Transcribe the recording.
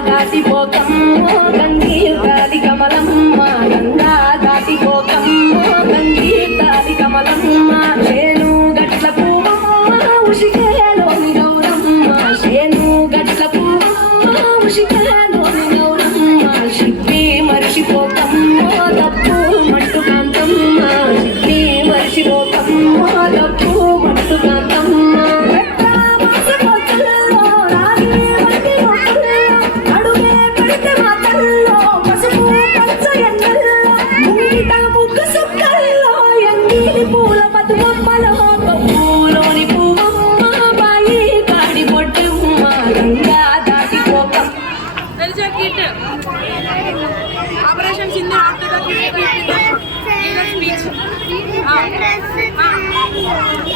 దాటిపోకమ్మ గంగీర్తాలి కమలమ్మ గంగా దాటిపోకమ్మ గంగీర్తాలి కమలమ్మ శేను గట్ల పూవమ్మ ఉషికేలోని గౌరమ్మ శేను గట్ల పూవమ్మ ఉషికేలోని గౌరమ్మ శిప్పి మరిచిపోకమ్మ తప్పు మట్టు కాంతమ్మ శిప్పి మరిచిపోకమ్మ తప్పు మట్టు కాంతమ్మ పూల బతుకమ్మలో పూలోని పువ్వమ్మ బాయి కాడి పొట్టమ్మ గంగా దాటిపోక operation Sindhu after the speech